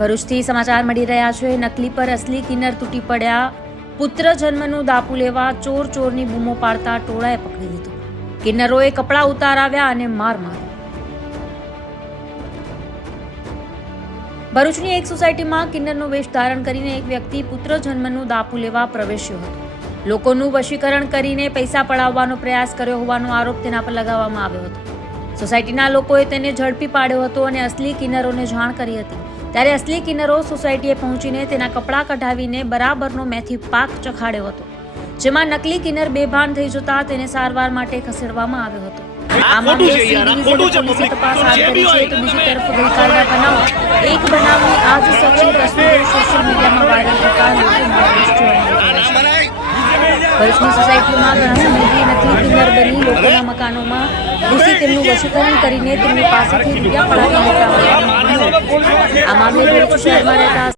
ભરૂચથી સમાચાર મળી રહ્યા છે। નકલી પર અસલી કિન્નર તૂટી પડ્યા। પુત્ર જન્મનું દાપુ લેવા ચોર ચોરની બૂમો પાડતા ટોળાએ પકડી લીધો। કિન્નરોએ કપડાં ઉતારાવ્યા અને માર માર્યો। ભરૂચની એક સોસાયટીમાં કિન્નરનો વેશ ધારણ કરીને એક વ્યક્તિ પુત્ર જન્મનું દાપુ લેવા પ્રવેશ્યો હતો। લોકોનું વશીકરણ કરીને પૈસા પડાવવાનો પ્રયાસ કર્યો હોવાનો આરોપ તેના પર લગાવવામાં આવ્યો હતો। સોસાયટીના લોકોએ તેને ઝડપી પાડ્યો હતો અને અસલી કિન્નરોને જાણ કરી હતી। ત્યારે અસલી કિન્નરો સોસાયટીએ પહોંચીને તેના કપડાં કઢાવીને બરાબરનો મેથી પાક ચખાડ્યો હતો, જેમાં નકલી કિન્નર બેભાન થઈ જતા તેને સારવાર માટે ખસેડવામાં આવ્યો હતો। આ મામલે પોલીસે તપાસ હાથ ધરી છે। તો બીજી તરફ ગઈકાલના બનાવ એક બનાવની આજ સચિત તસવીરો સોશિયલ મીડિયામાં વાયરલ થતા લોકોમાં રોષ જોવા મળી રહ્યો છે। ભરૂચની સોસાયટીમાં ઘણા સમયથી નકલી કિન્નર બની લોકોના મકાનોમાં ઘૂસી તેમનું વશીકરણ કરીને તેમની પાસેથી રૂપિયા પડાવી લેતા હોવાનું આ મામલે ભરૂચ શહેરમાં રહેતા